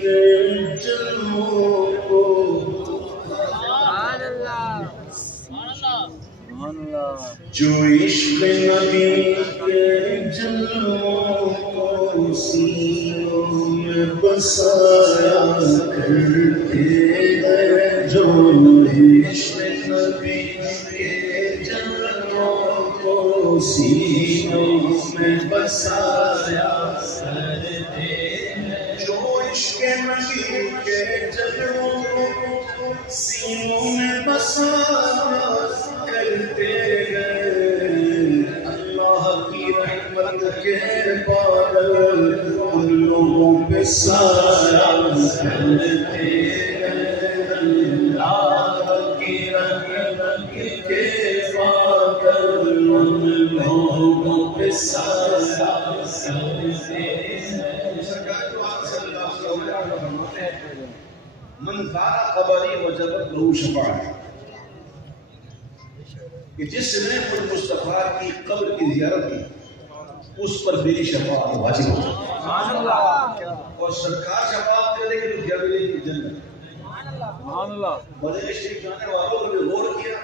کے جلووں کو جو عشق نبی کے جلووں کو سینوں میں بسایا کرتے ہیں، جو عشق نبی کے جلووں کو سینوں میں بسایا کرتے ہیں، جو عشق نبی کے جلووں کو سینوں میں بسایا کرتے ہیں، اللہ کی رحمت کے بادل ان لوگوں پہ سایہ کرتے ہیں، اللہ کی رحمت کے بادل ان لوگوں پہ سایہ کرتے ہیں۔ من زار قبری وجبت له شفاعت، کہ جس نے خود مصطفیٰ کی قبر کی زیارت کی اس پر میری شفاعت واجب ہو جائے، اور سرکار شفاعت کرے گی تو کیا ملے گی؟ جنت۔ مدینہ شریف جانے والوں نے غور کیا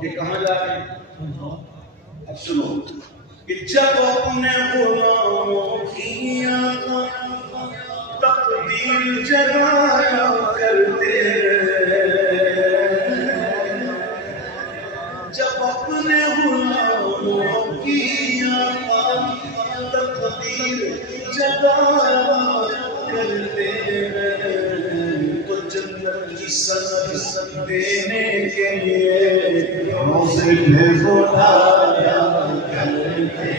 کہ کہاں جا رہے ہیں؟ اب سنو کہ جب اپنے غلاموں کی تقدیر جگایا کرتے جب اپنے غلاموں کی تقدیر جگایا کرتے تو جنت کی سند دینے کے لیے روزے پہ بلایا کرتے،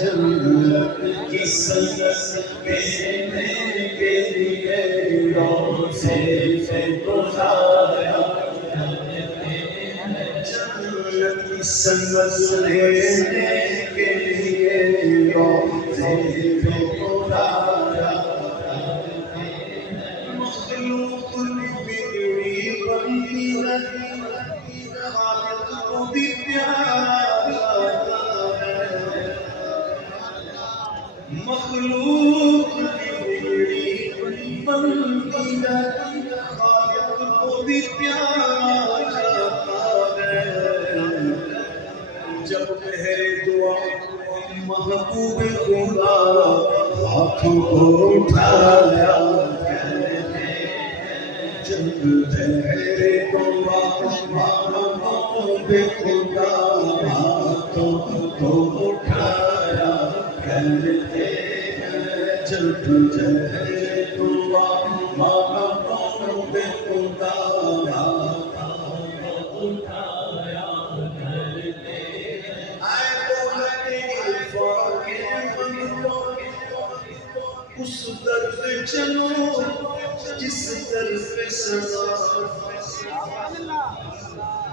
جنت کی سند دینے کے لیے روزے پہ بلایا کرتے، جنت کی سند دینے کے لیے روزے پہ بلایا کرتے، مخلوق بگڑی بنتی رہی خالق کو بھی پیار آتا ہے، مخلوق بگڑی بنتی رہی خالق کو بھی پیار آتا ہے، جب پہرے دعا محبوب خدا ہاتھوں کو اٹھایا کرتے، جب پہرے دعا محبوب خدا ہاتھوں کو اٹھایا کرتے، جب پہرے دعا محبوب خدا ہاتھوں کو اٹھایا کرتے، آئے دولت عرفان کے بندوں اس طرف چلو جس طرف سزا،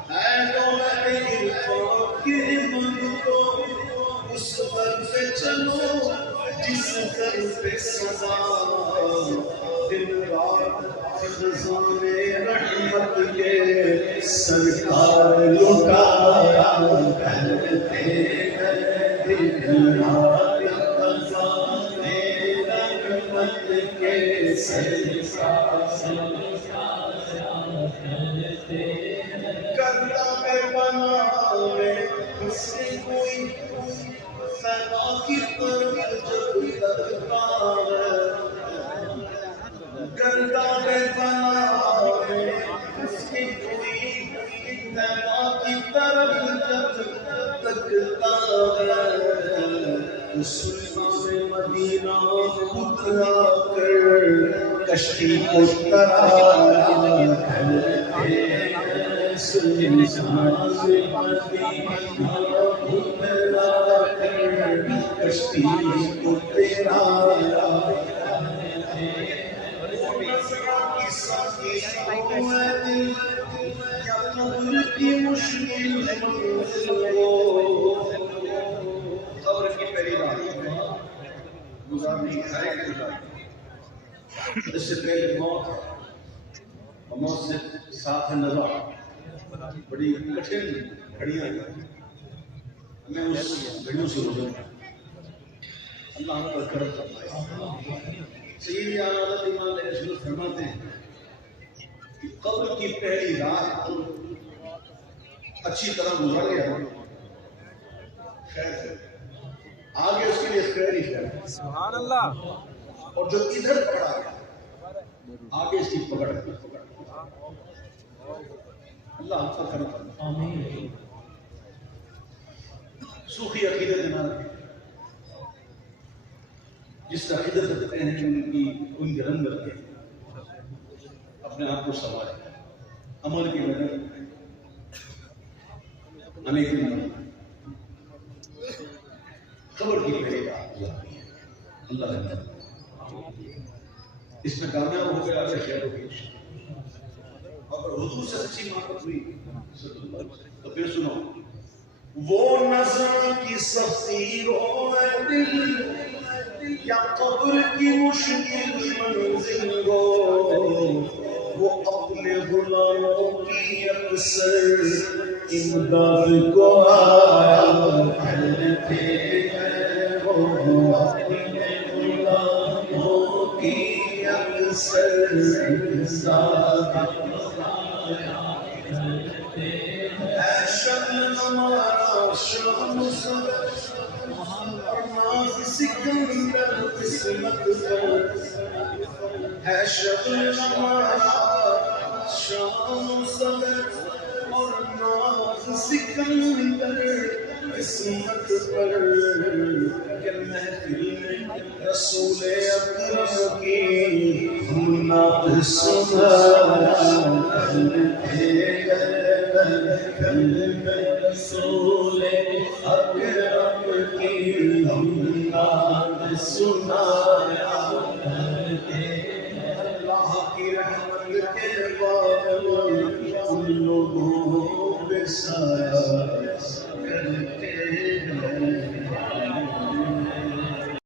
اے دولت عرفان کے بندوں اس طرف چلو جس طرف سزا، دن رات خزانے رحمت کے سرکار لٹایا کرتے ہیں، دن رات خزانے رحمت کے سرکار لٹایا کرتے ہیں، کرتا میں بناوے اس سے کوئی فنا کی طرف جب کرتا ہے، گردہ میں بناوے اس کی کوئی فنا کی طرف جب تکتا ہے، سلطان مدینہ اترا کر کشتی کو ترایا کرتے ہیں، سلطان مدینہ اترا کر کشتی کو ترایا کرتے ہیں، کیا قبر کی مشکل قبر کی پہلی رات گزارنی ہے، اس سے پہلے موت ہے، اور موت سے ساتھ ہے نظر، بڑی کٹھن گھڑیاں ہیں، ہمیں اس گھڑیوں سے گزرنا، اللہ ہم پر کرم فرمائے۔ سیدی اعلیٰ حضرت امام علیہ السلام فرماتے ہیں کہ قبر کی پہلی رات اچھی طرح گزر گیا خیر سے آگے اس کے لیے خیر ہی خیر سبحان اللہ. اور جو ادھر پکڑا گیا آگے اس کی پکڑ اللہ آپ کا کرم آمین. سوکھی عقیدت نہ رکھے جس کا عقیدت رکھتے ہیں کہ ان کی رنگت ہے اپنے آپ کو سنوارے عمل کی وجہ ہمیں خبر کی پہلے بات اللہ رحمت اس میں کامیاب ہو گیا آگے خیر ہو گئی اور حضور سے سچی محبت ہوئی تو پھر سنو وہ نظر کی سختی ہو دل یا قبر کی مشکل منزل ہو وہ اپنے غلاموں کی اکثر امداد کو آیا کرتے ہیں وہ اپنے غلاموں کی اکثر امداد کو آیا کرتے ہیں. اے شکل ہمارا شام صبر ناز سکندر قسمت پر ہے شکل ہمارا شام صبر اور ناز سکندر قسمت پر کہ محفل میں رسول اکرم کی ہم نعت سنایا کرتے میں رسول اکرم کی ہم نعت سنایا کرتے اللہ کی رحمت کے بعد ان لوگوں پہ سایہ